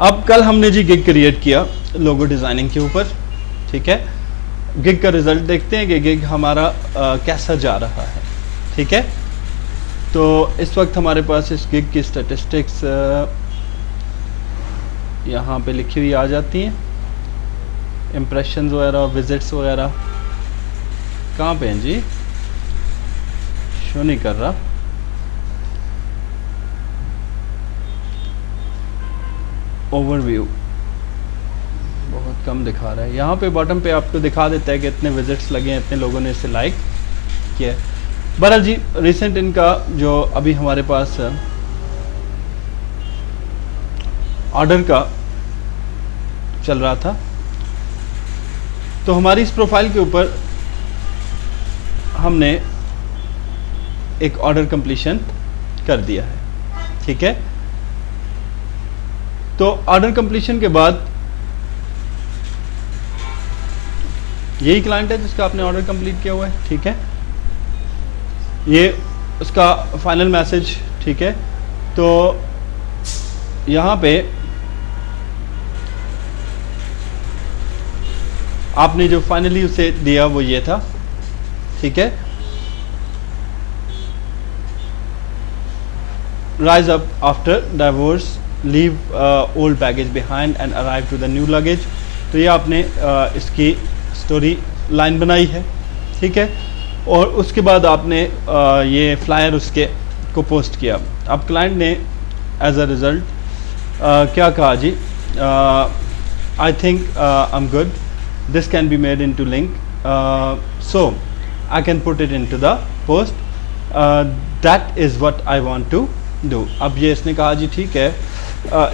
अब कल हमने जी गिग क्रिएट किया लोगो डिज़ाइनिंग के ऊपर, ठीक है। गिग का रिज़ल्ट देखते हैं कि गिग हमारा कैसा जा रहा है, ठीक है। तो इस वक्त हमारे पास इस गिग की स्टैटिस्टिक्स यहाँ पे लिखी हुई आ जाती हैं, इम्प्रेशंस वगैरह, विजिट्स वगैरह। कहाँ पे हैं जी, शो नहीं कर रहा। ओवरव्यू बहुत कम दिखा रहा है। यहाँ पे बॉटम पे आपको दिखा देता है कि इतने विजिट्स लगे हैं, इतने लोगों ने इसे लाइक किया है। बहरहाल जी रिसेंट इनका जो अभी हमारे पास ऑर्डर का चल रहा था, तो हमारी इस प्रोफाइल के ऊपर हमने एक ऑर्डर कंप्लीशन कर दिया है, ठीक है। तो ऑर्डर कंप्लीशन के बाद यही क्लाइंट है जिसका आपने ऑर्डर कंप्लीट किया हुआ है, ठीक है। ये उसका फाइनल मैसेज, ठीक है। तो यहाँ पे आपने जो फाइनली उसे दिया वो ये था, ठीक है। Rise up after divorce, leave old baggage behind and arrive to the new luggage. तो ये आपने इसकी स्टोरी लाइन बनाई है, ठीक है। और उसके बाद आपने ये फ्लायर उसके को पोस्ट किया। अब क्लाइंट ने एज अ रिज़ल्ट क्या कहा जी, I think I am good, this can be made into link, so I can put it into the post, that is what I want to do. अब ये इसने कहा जी ठीक है,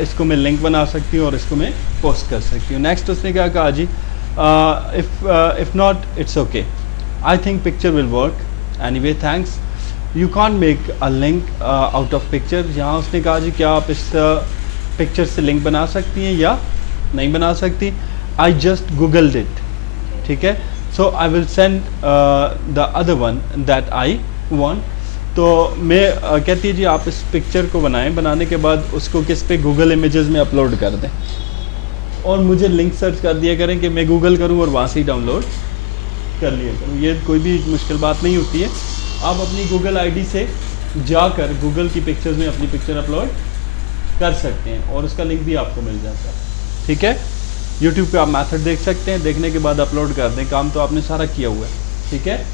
इसको मैं लिंक बना सकती हूँ और इसको मैं पोस्ट कर सकती हूँ। नेक्स्ट उसने क्या कहा जी, if not it's okay, I think picture will work anyway, thanks, you can't make a link out of picture। यहाँ उसने कहा जी क्या आप इस पिक्चर से लिंक बना सकती हैं या नहीं बना सकती। I just googled it, ठीक है। so I will send the other one that I want। तो मैं कहती है जी आप इस पिक्चर को बनाएं, बनाने के बाद उसको किस पे गूगल इमेजेस में अपलोड कर दें और मुझे लिंक सर्च कर दिया करें कि मैं गूगल करूं और वहाँ से ही डाउनलोड कर लिया करूं। ये कोई भी मुश्किल बात नहीं होती है। आप अपनी गूगल आईडी से जाकर गूगल की पिक्चर्स में अपनी पिक्चर अपलोड कर सकते हैं और उसका लिंक भी आपको मिल जाता है, ठीक है। यूट्यूब पे आप मेथड देख सकते हैं, देखने के बाद अपलोड कर दें, काम तो आपने सारा किया हुआ है, ठीक है।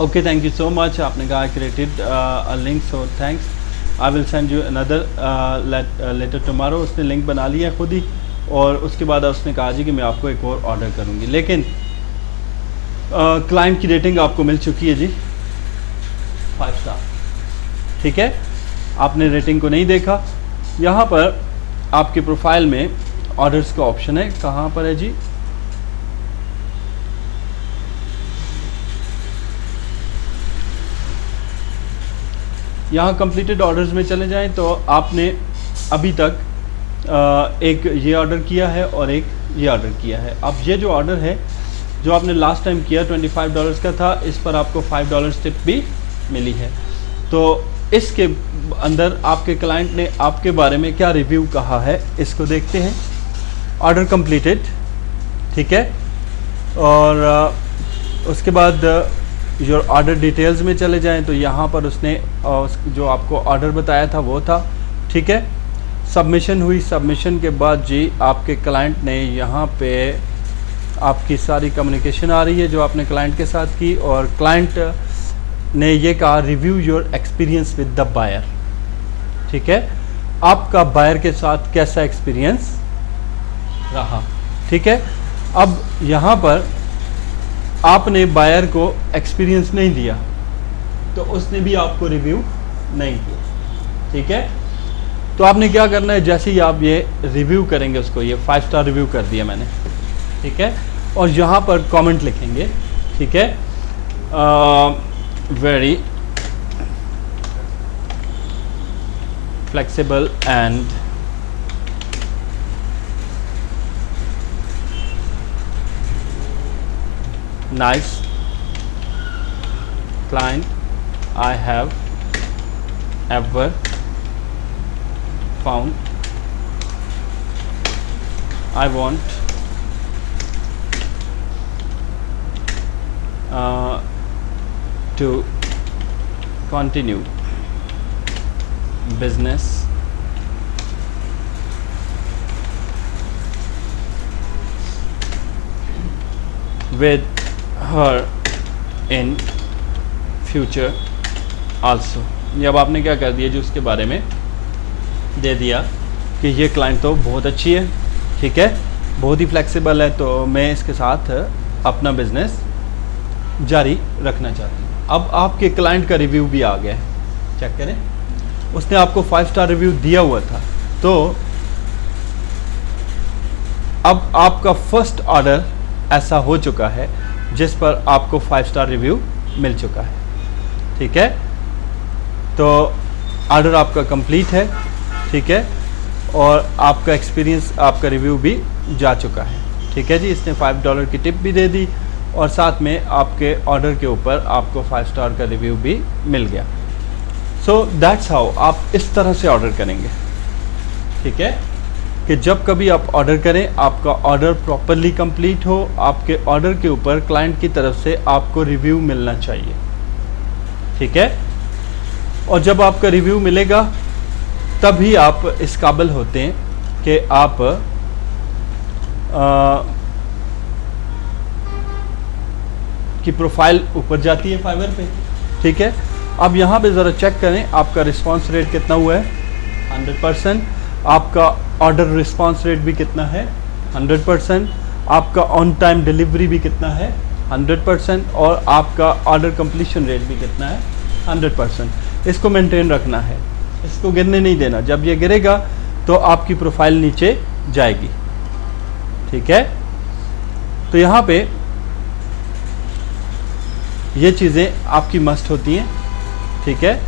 Okay, thank you so much. आपने कहा created a link, so thanks. I will send you another letter tomorrow. उसने लिंक बना लिया खुद ही और उसके बाद उसने कहा जी कि मैं आपको एक और ऑर्डर करूंगी। लेकिन क्लाइंट की रेटिंग आपको मिल चुकी है जी 5 स्टार, ठीक है। आपने रेटिंग को नहीं देखा। यहाँ पर आपके प्रोफाइल में ऑर्डर्स का ऑप्शन है, कहाँ पर है जी, यहाँ कंप्लीटेड ऑर्डर्स में चले जाएं तो आपने अभी तक एक ये ऑर्डर किया है और एक ये ऑर्डर किया है। अब ये जो ऑर्डर है जो आपने लास्ट टाइम किया $25 का था, इस पर आपको $5 टिप भी मिली है। तो इसके अंदर आपके क्लाइंट ने आपके बारे में क्या रिव्यू कहा है इसको देखते हैं। ऑर्डर कंप्लीटेड, ठीक है। और उसके बाद योर ऑर्डर डिटेल्स में चले जाएं तो यहाँ पर उसने जो आपको ऑर्डर बताया था वो था, ठीक है। सबमिशन हुई, सबमिशन के बाद जी आपके क्लाइंट ने यहाँ पे आपकी सारी कम्युनिकेशन आ रही है जो आपने क्लाइंट के साथ की, और क्लाइंट ने ये कहा review your experience with the buyer, ठीक है। आपका बायर के साथ कैसा एक्सपीरियंस रहा, ठीक है। अब यहाँ पर आपने बायर को एक्सपीरियंस नहीं दिया तो उसने भी आपको रिव्यू नहीं दिया, ठीक है। तो आपने क्या करना है, जैसे ही आप ये रिव्यू करेंगे उसको, ये 5 स्टार रिव्यू कर दिया मैंने, ठीक है। और यहाँ पर कमेंट लिखेंगे, ठीक है, very flexible and nice client I have ever found I want to continue business with her in future also। ये अब आपने क्या कर दिया जी, उसके बारे में दे दिया कि ये क्लाइंट तो बहुत अच्छी है, ठीक है, बहुत ही फ्लेक्सिबल है, तो मैं इसके साथ अपना बिजनेस जारी रखना चाहती हूँ। अब आपके क्लाइंट का रिव्यू भी आ गया है, चेक करें, उसने आपको 5 स्टार रिव्यू दिया हुआ था। तो अब आपका फर्स्ट ऑर्डर ऐसा हो चुका है जिस पर आपको 5 स्टार रिव्यू मिल चुका है, ठीक है। तो ऑर्डर आपका कंप्लीट है, ठीक है, और आपका एक्सपीरियंस, आपका रिव्यू भी जा चुका है, ठीक है जी। इसने $5 की टिप भी दे दी और साथ में आपके ऑर्डर के ऊपर आपको 5 स्टार का रिव्यू भी मिल गया। सो दैट्स हाउ आप इस तरह से ऑर्डर करेंगे, ठीक है, कि जब कभी आप ऑर्डर करें आपका ऑर्डर प्रॉपरली कंप्लीट हो, आपके ऑर्डर के ऊपर क्लाइंट की तरफ से आपको रिव्यू मिलना चाहिए, ठीक है। और जब आपका रिव्यू मिलेगा तभी आप इस काबिल होते हैं कि आप की प्रोफाइल ऊपर जाती है फाइवर पे, ठीक है। अब यहाँ पे ज़रा चेक करें आपका रिस्पांस रेट कितना हुआ है, 100%। आपका ऑर्डर रिस्पांस रेट भी कितना है, 100%। आपका ऑन टाइम डिलीवरी भी कितना है, 100%। और आपका ऑर्डर कंप्लीशन रेट भी कितना है, 100%। इसको मेंटेन रखना है, इसको गिरने नहीं देना। जब ये गिरेगा तो आपकी प्रोफाइल नीचे जाएगी, ठीक है। तो यहाँ पे ये चीज़ें आपकी मस्ट होती हैं, ठीक है।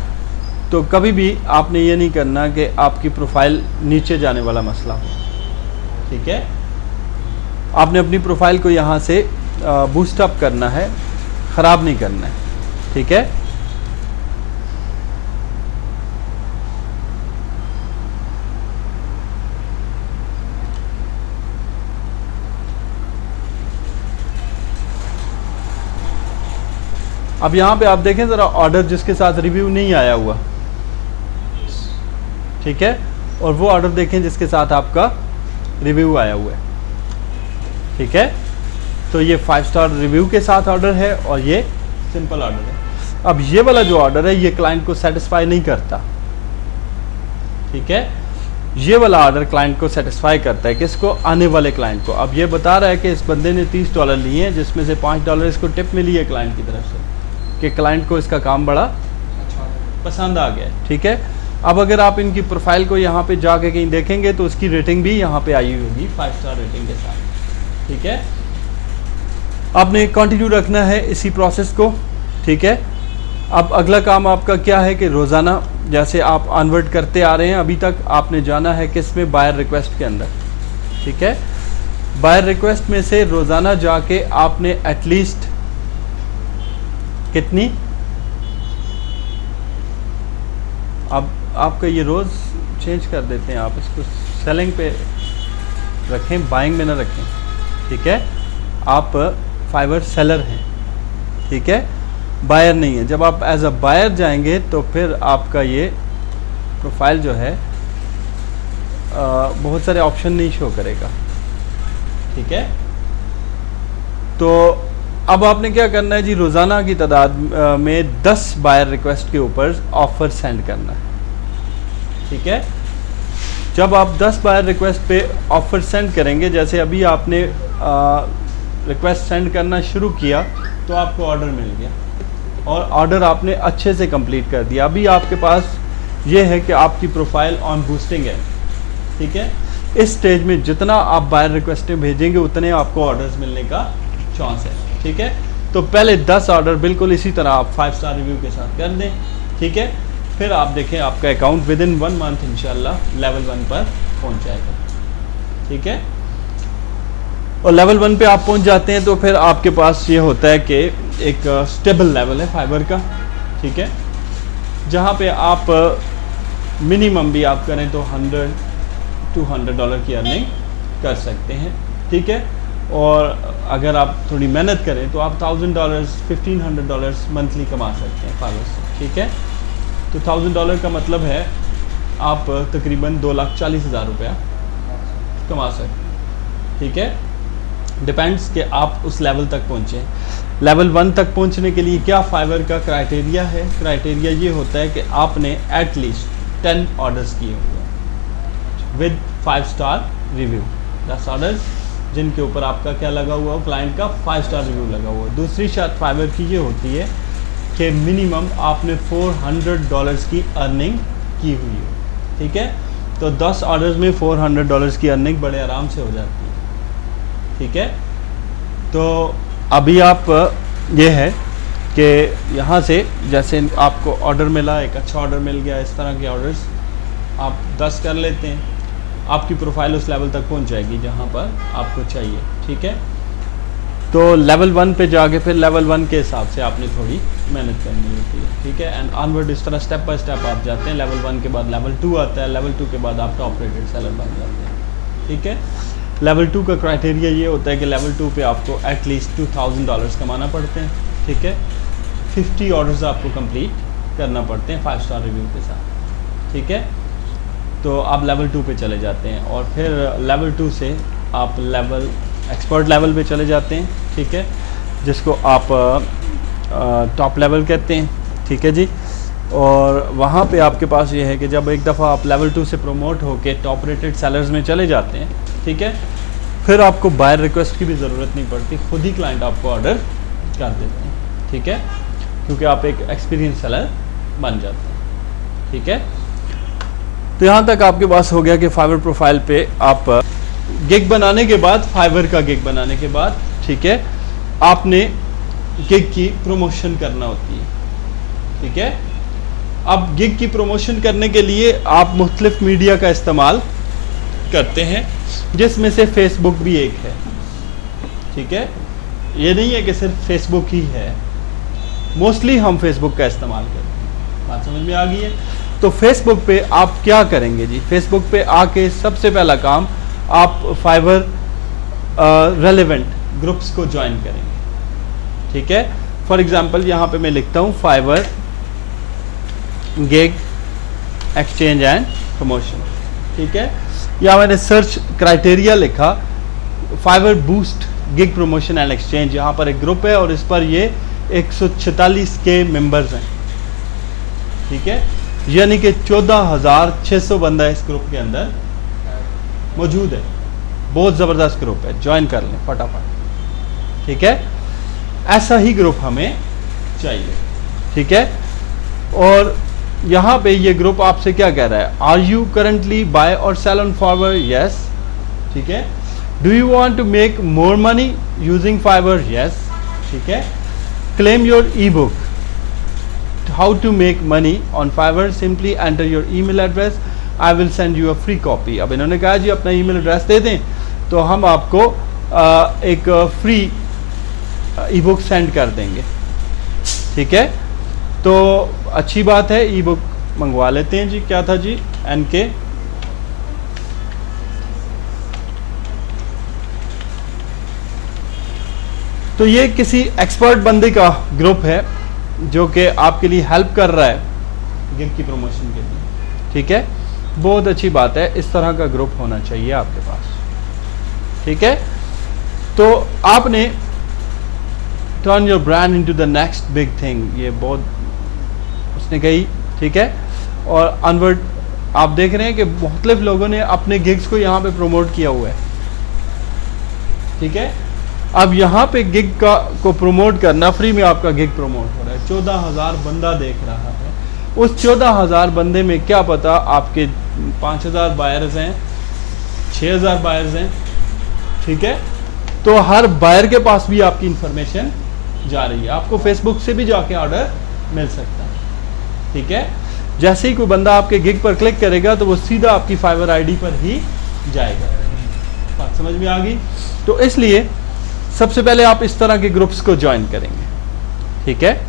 तो कभी भी आपने ये नहीं करना कि आपकी प्रोफाइल नीचे जाने वाला मसला हो, ठीक है। आपने अपनी प्रोफाइल को यहाँ से बूस्ट अप करना है, ख़राब नहीं करना है, ठीक है। अब यहाँ पे आप देखें ज़रा ऑर्डर जिसके साथ रिव्यू नहीं आया हुआ, ठीक है, और वो ऑर्डर देखें जिसके साथ आपका रिव्यू आया हुआ है, ठीक है। तो ये 5 स्टार रिव्यू के साथ ऑर्डर है और ये सिंपल ऑर्डर है। अब ये वाला जो ऑर्डर है ये क्लाइंट को सेटिस्फाई नहीं करता, ठीक है। ये वाला ऑर्डर क्लाइंट को सेटिस्फाई करता है, किसको, आने वाले क्लाइंट को। अब ये बता रहा है कि इस बंदे ने $30 लिए हैं जिसमें से $5 इसको टिप मिली है क्लाइंट की तरफ से, कि क्लाइंट को इसका काम बड़ा पसंद आ गया, ठीक है। अब अगर आप इनकी प्रोफाइल को यहाँ पे जाके कहीं देखेंगे तो उसकी रेटिंग भी यहाँ पे आई हुई होगी 5 स्टार रेटिंग के साथ, ठीक है। आपने कंटिन्यू रखना है इसी प्रोसेस को, ठीक है। अब अगला काम आपका क्या है कि रोज़ाना जैसे आप ऑनवर्ड करते आ रहे हैं अभी तक, आपने जाना है किस में, बायर रिक्वेस्ट के अंदर, ठीक है। बायर रिक्वेस्ट में से रोज़ाना जाके आपने एटलीस्ट कितनी, अब आपका ये रोज़ चेंज कर देते हैं, आप इसको सेलिंग पे रखें, बाइंग में ना रखें, ठीक है। आप फाइवर सेलर हैं, ठीक है, बायर नहीं है। जब आप एज अ बायर जाएंगे तो फिर आपका ये प्रोफाइल जो है बहुत सारे ऑप्शन नहीं शो करेगा, ठीक है। तो अब आपने क्या करना है जी, रोज़ाना की तादाद में 10 बायर रिक्वेस्ट के ऊपर ऑफ़र सेंड करना है, ठीक है। जब आप 10 बायर रिक्वेस्ट पे ऑफ़र सेंड करेंगे, जैसे अभी आपने रिक्वेस्ट सेंड करना शुरू किया तो आपको ऑर्डर मिल गया और ऑर्डर आपने अच्छे से कंप्लीट कर दिया। अभी आपके पास ये है कि आपकी प्रोफाइल ऑन बूस्टिंग है, ठीक है। इस स्टेज में जितना आप बायर रिक्वेस्टें भेजेंगे उतने आपको ऑर्डर्स मिलने का चांस है, ठीक है। तो पहले 10 ऑर्डर बिल्कुल इसी तरह आप 5 स्टार रिव्यू के साथ कर दें, ठीक है। फिर आप देखें आपका अकाउंट विद इन 1 मंथ इंशाल्लाह लेवल 1 पर पहुंच जाएगा, ठीक है। और लेवल 1 पे आप पहुंच जाते हैं तो फिर आपके पास ये होता है कि एक स्टेबल लेवल है फाइबर का, ठीक है, जहाँ पे आप मिनिमम भी आप करें तो $100 to $200 की अर्निंग कर सकते हैं, ठीक है। और अगर आप थोड़ी मेहनत करें तो आप $1000 $1500 मंथली कमा सकते हैं फाइवर से, ठीक है। तो $1000 का मतलब है आप तकरीबन 2,40,000 रुपया कमा सकते हैं, ठीक है। डिपेंड्स कि आप उस लेवल तक पहुँचे। लेवल 1 तक पहुँचने के लिए क्या फाइवर का क्राइटेरिया है? क्राइटेरिया ये होता है कि आपने एटलीस्ट 10 ऑर्डर्स किए हुए विद 5 स्टार रिव्यू। 10 ऑर्डर्स जिनके ऊपर आपका क्या लगा हुआ हो, क्लाइंट का 5 स्टार रिव्यू लगा हुआ है। दूसरी शर्त फाइवर की ये होती है कि मिनिमम आपने $400 की अर्निंग की हुई हो, ठीक है। तो 10 ऑर्डर्स में $400 की अर्निंग बड़े आराम से हो जाती है, ठीक है। तो अभी आप ये है कि यहाँ से जैसे आपको ऑर्डर मिला, एक अच्छा ऑर्डर मिल गया, इस तरह के ऑर्डर्स आप 10 कर लेते हैं, आपकी प्रोफाइल उस लेवल तक पहुँच जाएगी जहाँ पर आपको चाहिए, ठीक है। तो लेवल 1 पे जाके फिर लेवल 1 के हिसाब से आपने थोड़ी मेहनत करनी होती है, ठीक है। एंड ऑनवर्ड इस तरह स्टेप बाय स्टेप आप जाते हैं। लेवल 1 के बाद लेवल 2 आता है, लेवल 2 के बाद आप टॉप रेटेड सेलर बन जाते हैं, ठीक है। लेवल 2 का क्राइटेरिया ये होता है कि लेवल 2 पे आपको एटलीस्ट $2000 कमाना पड़ते हैं, ठीक है। 50 ऑर्डर्स आपको कंप्लीट करना पड़ते हैं 5 स्टार रिव्यू के साथ, ठीक है। तो आप लेवल 2 पे चले जाते हैं और फिर लेवल 2 से आप लेवल एक्सपर्ट लेवल पे चले जाते हैं, ठीक है, जिसको आप टॉप लेवल कहते हैं, ठीक है जी। और वहाँ पे आपके पास ये है कि जब एक दफ़ा आप लेवल 2 से प्रमोट होके टॉप रेटेड सेलर्स में चले जाते हैं, ठीक है, फिर आपको बायर रिक्वेस्ट की भी ज़रूरत नहीं पड़ती, खुद ही क्लाइंट आपको ऑर्डर कर देते हैं, ठीक है, क्योंकि आप एक एक्सपीरियंस सेलर बन जाते हैं, ठीक है। तो यहाँ तक आपके पास हो गया कि फाइवर प्रोफाइल पे आप गिग बनाने के बाद, फाइवर का गिग बनाने के बाद, ठीक है, आपने गिग की प्रमोशन करना होती है, ठीक है। अब गिग की प्रमोशन करने के लिए आप मुख्तलिफ मीडिया का इस्तेमाल करते हैं, जिसमें से फेसबुक भी एक है, ठीक है। ये नहीं है कि सिर्फ फेसबुक ही है, मोस्टली हम फेसबुक का इस्तेमाल करते हैं। बात समझ में आ गई है? तो फेसबुक पे आप क्या करेंगे जी? फेसबुक पे आके सबसे पहला काम आप फाइवर रेलेवेंट ग्रुप्स को ज्वाइन करेंगे, ठीक है। फॉर एग्जांपल यहाँ पे मैं लिखता हूँ Fiverr gig exchange and promotion, ठीक है। या मैंने सर्च क्राइटेरिया लिखा Fiverr boost gig promotion and exchange. यहाँ पर एक ग्रुप है और इस पर ये 146 के मेंबर्स हैं, ठीक है, यानी कि 14,600 बंदा इस ग्रुप के अंदर मौजूद है। बहुत ज़बरदस्त ग्रुप है, ज्वाइन कर लें फटाफट, ठीक है। ऐसा ही ग्रुप हमें चाहिए, ठीक है। और यहाँ पे ये ग्रुप आपसे क्या कह रहा है? आर यू करंटली बाय और सेल ऑन फाइवर? यस, ठीक है। Do you want to make more money using Fiverr? Yes, ठीक है। Claim your e book how to make money on Fiverr, simply enter your email address, I will send you a free copy. अब इन्होंने कहा जी अपना email address दे दें तो हम आपको एक फ्री ई बुक सेंड कर देंगे, ठीक है। तो अच्छी बात है, ई बुक मंगवा लेते हैं जी। क्या था जी? NK तो ये किसी एक्सपर्ट बंदे का ग्रुप है जो कि आपके लिए हेल्प कर रहा है गिग की प्रमोशन के लिए, ठीक है। बहुत अच्छी बात है, इस तरह का ग्रुप होना चाहिए आपके पास, ठीक है। तो आपने turn your brand into the next big thing, ये बहुत उसने कही, ठीक है। और अनवर्ड आप देख रहे हैं कि मुख्तलिफ लोगों ने अपने गिग्स को यहाँ पे प्रमोट किया हुआ है, ठीक है। अब यहाँ पे गिग का को प्रमोट करना, फ्री में आपका गिग प्रमोट हो रहा है, 14,000 बंदा देख रहा है। उस 14,000 बंदे में क्या पता आपके 5,000 बायर्स हैं, 6,000 बायर्स हैं, ठीक है। तो हर बायर के पास भी आपकी इंफॉर्मेशन जा रही है, आपको फेसबुक से भी जाके ऑर्डर मिल सकता है, ठीक है। जैसे ही कोई बंदा आपके गिग पर क्लिक करेगा तो वो सीधा आपकी फाइवर आईडी पर ही जाएगा। बात समझ में आ गई? तो इसलिए सबसे पहले आप इस तरह के ग्रुप्स को ज्वाइन करेंगे, ठीक है।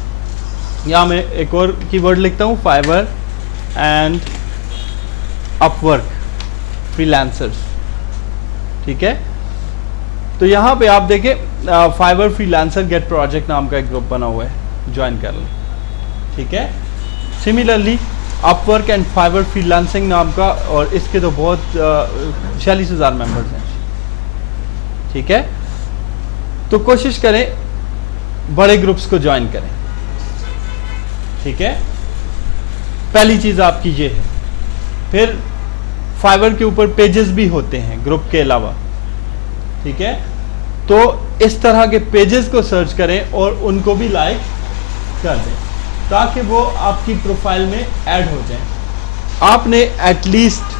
यहाँ मैं एक और कीवर्ड लिखता हूँ, फाइवर एंड अपवर्क फ्रीलांसर्स, ठीक है। तो यहाँ पे आप देखें फाइवर फ्रीलांसर गेट प्रोजेक्ट नाम का एक ग्रुप बना हुआ है, ज्वाइन कर लें, ठीक है। Similarly Upwork and Fiverr freelancing नाम का, और इसके तो बहुत 46,000 मेंबर्स हैं, ठीक है। तो कोशिश करें बड़े ग्रुप्स को ज्वाइन करें, ठीक है। पहली चीज आपकी ये है। फिर फाइवर के ऊपर पेजेस भी होते हैं ग्रुप के अलावा, ठीक है। तो इस तरह के पेजेस को सर्च करें और उनको भी लाइक कर दें ताकि वो आपकी प्रोफाइल में ऐड हो जाएं। आपने एटलीस्ट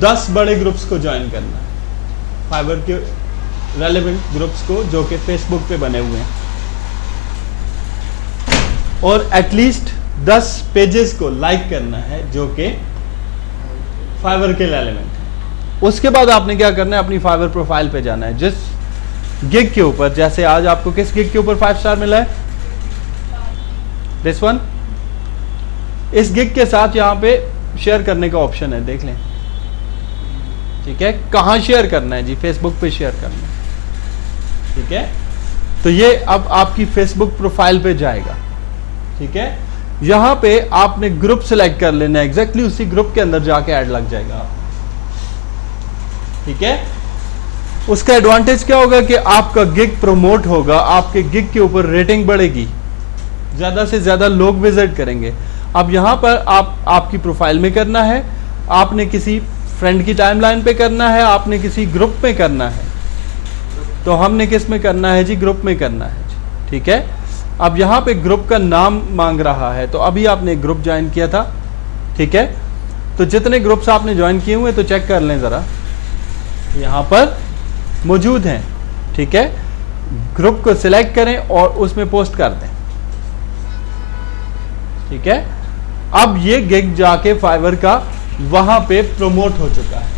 10 बड़े ग्रुप्स को ज्वाइन करना है, फाइवर के रेलेवेंट ग्रुप्स को जो कि फेसबुक पे बने हुए हैं, और एटलीस्ट 10 पेजेस को लाइक करना है जो कि फाइवर के रेलेवेंट है। उसके बाद आपने क्या करना है, अपनी फाइवर प्रोफाइल पे जाना है। जिस गिग के ऊपर, जैसे आज आपको किस गिग के ऊपर 5 स्टार मिला है, दिस वन, इस गिग के साथ यहाँ पे शेयर करने का ऑप्शन है, देख लें, ठीक है। कहाँ शेयर करना है जी, फेसबुक पे शेयर करना है, ठीक है। तो ये अब आपकी फेसबुक प्रोफाइल पे जाएगा, ठीक है। यहां पे आपने ग्रुप सिलेक्ट कर लेना है, एग्जैक्टली उसी ग्रुप के अंदर जाके ऐड लग जाएगा, ठीक है। उसका एडवांटेज क्या होगा कि आपका गिग प्रमोट होगा, आपके गिग के ऊपर रेटिंग बढ़ेगी, ज्यादा से ज्यादा लोग विजिट करेंगे। अब यहां पर आपकी प्रोफाइल में करना है, आपने किसी फ्रेंड की टाइमलाइन पे करना है, आपने किसी ग्रुप में करना है। तो हमने किस में करना है जी, ग्रुप में करना है, ठीक है। अब यहाँ पे ग्रुप का नाम मांग रहा है, तो अभी आपने एक ग्रुप ज्वाइन किया था, ठीक है। तो जितने ग्रुप्स आपने ज्वाइन किए हुए तो चेक कर लें ज़रा, यहाँ पर मौजूद हैं, ठीक है। ग्रुप को सिलेक्ट करें और उसमें पोस्ट कर दें, ठीक है। अब ये गिग जाके फाइवर का वहाँ पे प्रमोट हो चुका है।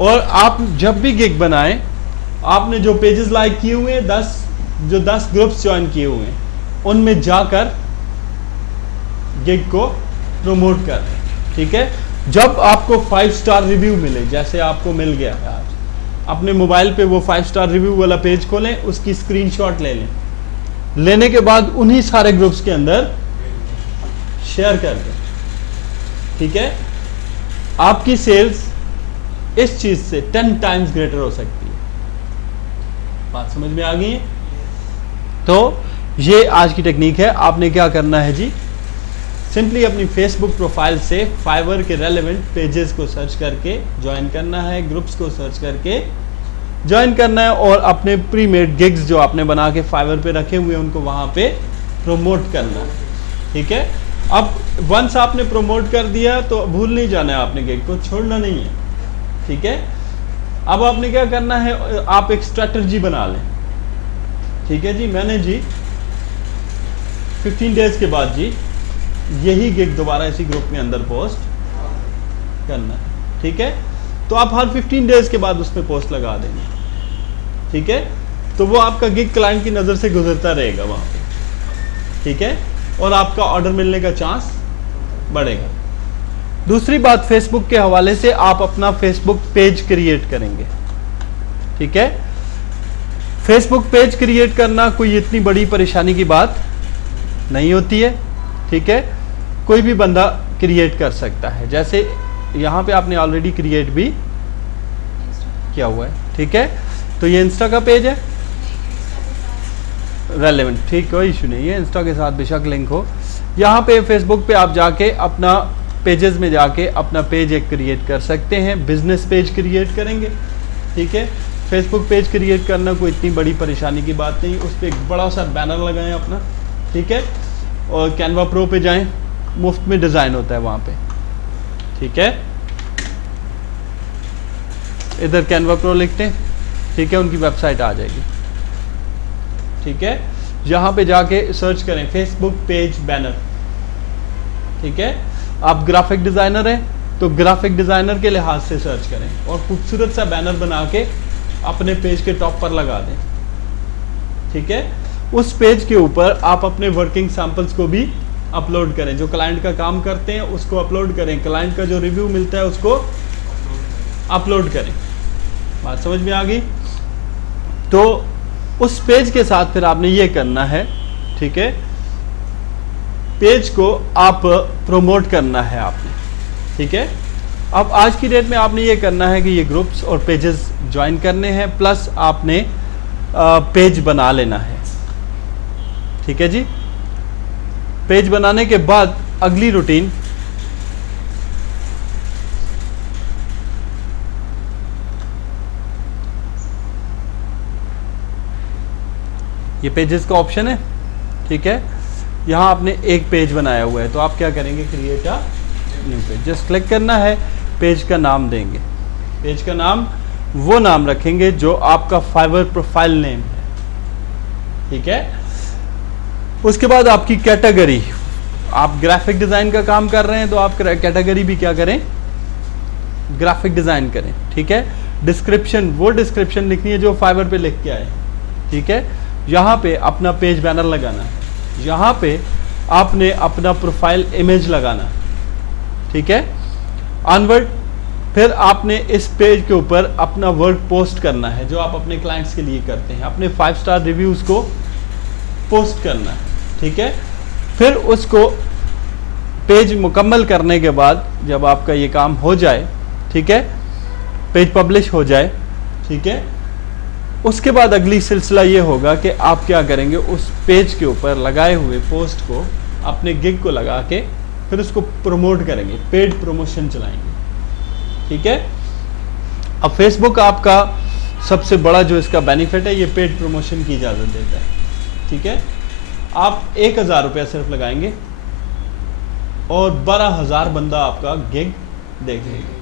और आप जब भी गिग बनाएं, आपने जो पेजेस लाइक किए हुए हैं, 10 ग्रुप्स ज्वाइन किए हुए हैं, उनमें जाकर गिग को प्रमोट कर दें, ठीक है। जब आपको 5 स्टार रिव्यू मिले, जैसे आपको मिल गया है आज, अपने मोबाइल पे वो 5 स्टार रिव्यू वाला पेज खोलें, उसकी स्क्रीनशॉट ले लें, लेने के बाद उन्हीं सारे ग्रुप्स के अंदर शेयर कर दें, ठीक है। आपकी सेल्स इस चीज से 10 टाइम्स ग्रेटर हो सकती है। बात समझ में आ गई है? तो ये आज की टेक्निक है। आपने क्या करना है जी, सिंपली अपनी फेसबुक प्रोफाइल से फाइवर के रेलेवेंट पेजेस को सर्च करके ज्वाइन करना है, ग्रुप्स को सर्च करके ज्वाइन करना है, और अपने प्री मेड गिग्स जो आपने बना के फाइवर पे रखे हुए हैं उनको वहां पे प्रमोट करना है, ठीक है। अब वंस आपने प्रमोट कर दिया तो भूल नहीं जाना है, आपने गिग को छोड़ना नहीं है, ठीक है। अब आपने क्या करना है, आप एक स्ट्रेटजी बना लें, ठीक है जी। मैंने जी 15 डेज के बाद जी यही गिग दोबारा इसी ग्रुप में अंदर पोस्ट करना है, ठीक है। तो आप हर 15 डेज के बाद उसमें पोस्ट लगा देंगे, ठीक है। तो वो आपका गिग क्लाइंट की नज़र से गुजरता रहेगा वहाँ पे, ठीक है, और आपका ऑर्डर मिलने का चांस बढ़ेगा। दूसरी बात, फेसबुक के हवाले से आप अपना फेसबुक पेज क्रिएट करेंगे, ठीक है। फेसबुक पेज क्रिएट करना कोई इतनी बड़ी परेशानी की बात नहीं होती है, ठीक है। कोई भी बंदा क्रिएट कर सकता है, जैसे यहाँ पे आपने ऑलरेडी क्रिएट भी किया हुआ है, ठीक है। तो ये इंस्टा का पेज है रेलेवेंट, ठीक, कोई इशू नहीं है, इंस्टा के साथ बेशक लिंक हो। यहाँ पे फेसबुक पे आप जाके अपना पेजेस में जाके अपना पेज एक क्रिएट कर सकते हैं, बिजनेस पेज क्रिएट करेंगे, ठीक है। फेसबुक पेज क्रिएट करना कोई इतनी बड़ी परेशानी की बात नहीं, उस पर एक बड़ा सा बैनर लगाएं अपना, ठीक है, और कैनवा प्रो पे जाएं, मुफ्त में डिज़ाइन होता है वहाँ पे, ठीक है। इधर कैनवा प्रो लिखते हैं, ठीक है, उनकी वेबसाइट आ जाएगी, ठीक है। यहाँ पे जाके सर्च करें फेसबुक पेज बैनर, ठीक है। आप ग्राफिक डिज़ाइनर हैं तो ग्राफिक डिज़ाइनर के लिहाज से सर्च करें और खूबसूरत सा बैनर बना के अपने पेज के टॉप पर लगा दें, ठीक है। उस पेज के ऊपर आप अपने वर्किंग सैंपल्स को भी अपलोड करें, जो क्लाइंट का काम करते हैं उसको अपलोड करें, क्लाइंट का जो रिव्यू मिलता है उसको अपलोड करें, बात समझ में आ गई? तो उस पेज के साथ फिर आपने ये करना है, ठीक है, पेज को आप प्रमोट करना है आपने, ठीक है। अब आज की डेट में आपने ये करना है कि ये ग्रुप्स और पेजेस ज्वाइन करने हैं, प्लस आपने पेज बना लेना है, ठीक है जी। पेज बनाने के बाद अगली रूटीन ये पेजेस का ऑप्शन है, ठीक है। यहाँ आपने एक पेज बनाया हुआ है, तो आप क्या करेंगे, create a new page, just click करना है, पेज का नाम देंगे, पेज का नाम वो नाम रखेंगे जो आपका फाइवर प्रोफाइल नेम है, ठीक है। उसके बाद आपकी कैटेगरी, आप ग्राफिक डिजाइन का काम कर रहे हैं तो आप कैटेगरी भी क्या करें, ग्राफिक डिजाइन करें, ठीक है। डिस्क्रिप्शन, वो डिस्क्रिप्शन लिखनी है जो फाइवर पे लिख के आए, ठीक है। यहाँ पे अपना पेज बैनर लगाना है, यहाँ पे आपने अपना प्रोफाइल इमेज लगाना, ठीक है। ऑनवर्ड फिर आपने इस पेज के ऊपर अपना वर्क पोस्ट करना है जो आप अपने क्लाइंट्स के लिए करते हैं, अपने 5 स्टार रिव्यूज को पोस्ट करना है, ठीक है। फिर उसको पेज मुकम्मल करने के बाद जब आपका ये काम हो जाए, ठीक है, पेज पब्लिश हो जाए, ठीक है, उसके बाद अगली सिलसिला ये होगा कि आप क्या करेंगे, उस पेज के ऊपर लगाए हुए पोस्ट को अपने गिग को लगा के फिर उसको प्रमोट करेंगे, पेड प्रमोशन चलाएंगे, ठीक है। अब फेसबुक आपका सबसे बड़ा जो इसका बेनिफिट है, ये पेड प्रमोशन की इजाज़त देता है, ठीक है। आप 1000 रुपया सिर्फ लगाएंगे और 12,000 बंदा आपका गिग देख लेंगे,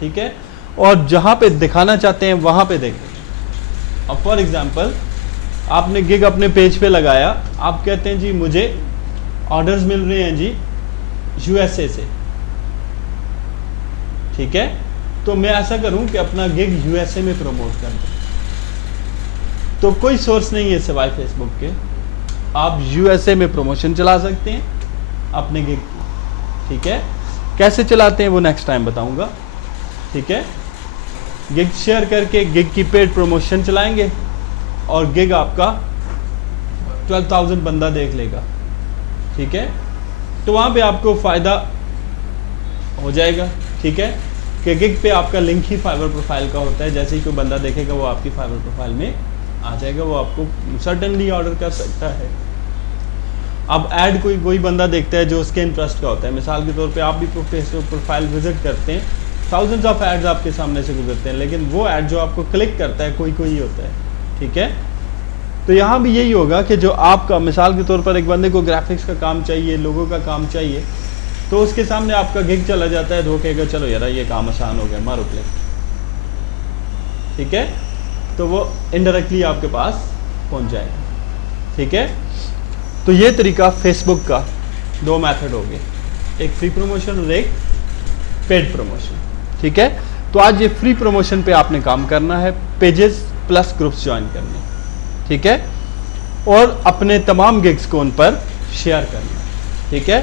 ठीक है, और जहाँ पे दिखाना चाहते हैं वहाँ पे देख लेंगे। अब फॉर एग्जांपल आपने गिग अपने पेज पे लगाया, आप कहते हैं जी मुझे ऑर्डर्स मिल रहे हैं जी यूएसए से, ठीक है, तो मैं ऐसा करूं कि अपना गिग यूएसए में प्रमोट कर दूं, तो कोई सोर्स नहीं है सिवाय फेसबुक के, आप यूएसए में प्रमोशन चला सकते हैं अपने गिग की, ठीक है। कैसे चलाते हैं वो नेक्स्ट टाइम बताऊंगा, ठीक है। गिग शेयर करके गिग की पेड प्रमोशन चलाएंगे और गिग आपका 12,000 बंदा देख लेगा, ठीक है। तो वहाँ पे आपको फ़ायदा हो जाएगा, ठीक है, कि गिग पे आपका लिंक ही फाइवर प्रोफाइल का होता है, जैसे ही कोई बंदा देखेगा वो आपकी फाइवर प्रोफाइल में आ जाएगा, वो आपको सर्टेनली ऑर्डर कर सकता है। अब ऐड कोई बंदा देखता है जो उसके इंटरेस्ट का होता है, मिसाल के तौर पे आप भी फेसबुक प्रोफाइल विजिट करते हैं, थाउजेंड्स ऑफ एड्स आपके सामने से गुजरते हैं, लेकिन वो ऐड जो आपको क्लिक करता है कोई ही होता है, ठीक है। तो यहाँ भी यही होगा कि जो आपका मिसाल के तौर पर एक बंदे को ग्राफिक्स का काम चाहिए, लोगों का काम चाहिए, तो उसके सामने आपका गिग चला जाता है, तो वो कहेगा चलो यार ये काम आसान हो गया, मारो क्लिक, ठीक है, तो वो इनडायरेक्टली आपके पास पहुँच जाएगा, ठीक है। तो ये तरीका फेसबुक का 2 मेथड हो गए, एक फ्री प्रमोशन और एक पेड प्रमोशन, ठीक है। तो आज ये फ्री प्रमोशन पे आपने काम करना है, पेजेस प्लस ग्रुप्स ज्वाइन करने, ठीक है, और अपने तमाम गिग्स को उन पर शेयर करना, ठीक है।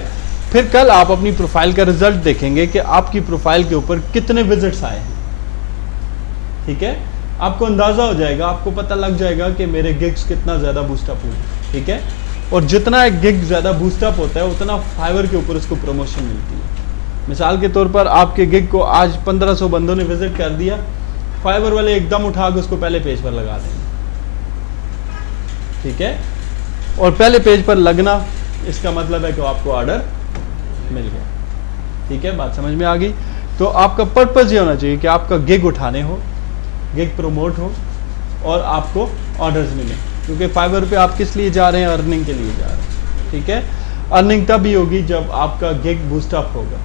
फिर कल आप अपनी प्रोफाइल का रिजल्ट देखेंगे कि आपकी प्रोफाइल के ऊपर कितने विजिट्स आए हैं, ठीक है। आपको अंदाज़ा हो जाएगा, आपको पता लग जाएगा कि मेरे गिग्स कितना ज़्यादा बूस्टअप हुए, ठीक है। और जितना एक गिग ज़्यादा बूस्टअप होता है उतना फाइवर के ऊपर उसको प्रमोशन मिलती है। मिसाल के तौर पर आपके गिग को आज 1500 बंदों ने विजिट कर दिया, फाइवर वाले एकदम उठा के उसको पहले पेज पर लगा देंगे, ठीक है। और पहले पेज पर लगना इसका मतलब है कि आपको ऑर्डर मिल गया, ठीक है, बात समझ में आ गई। तो आपका पर्पस ये होना चाहिए कि आपका गिग उठाने हो, गिग प्रमोट हो और आपको ऑर्डर्स मिले, क्योंकि फाइवर पे आप किस लिए जा रहे हैं, अर्निंग के लिए जा रहे हैं, ठीक है। अर्निंग तभी होगी जब आपका गिग बूस्टअप होगा,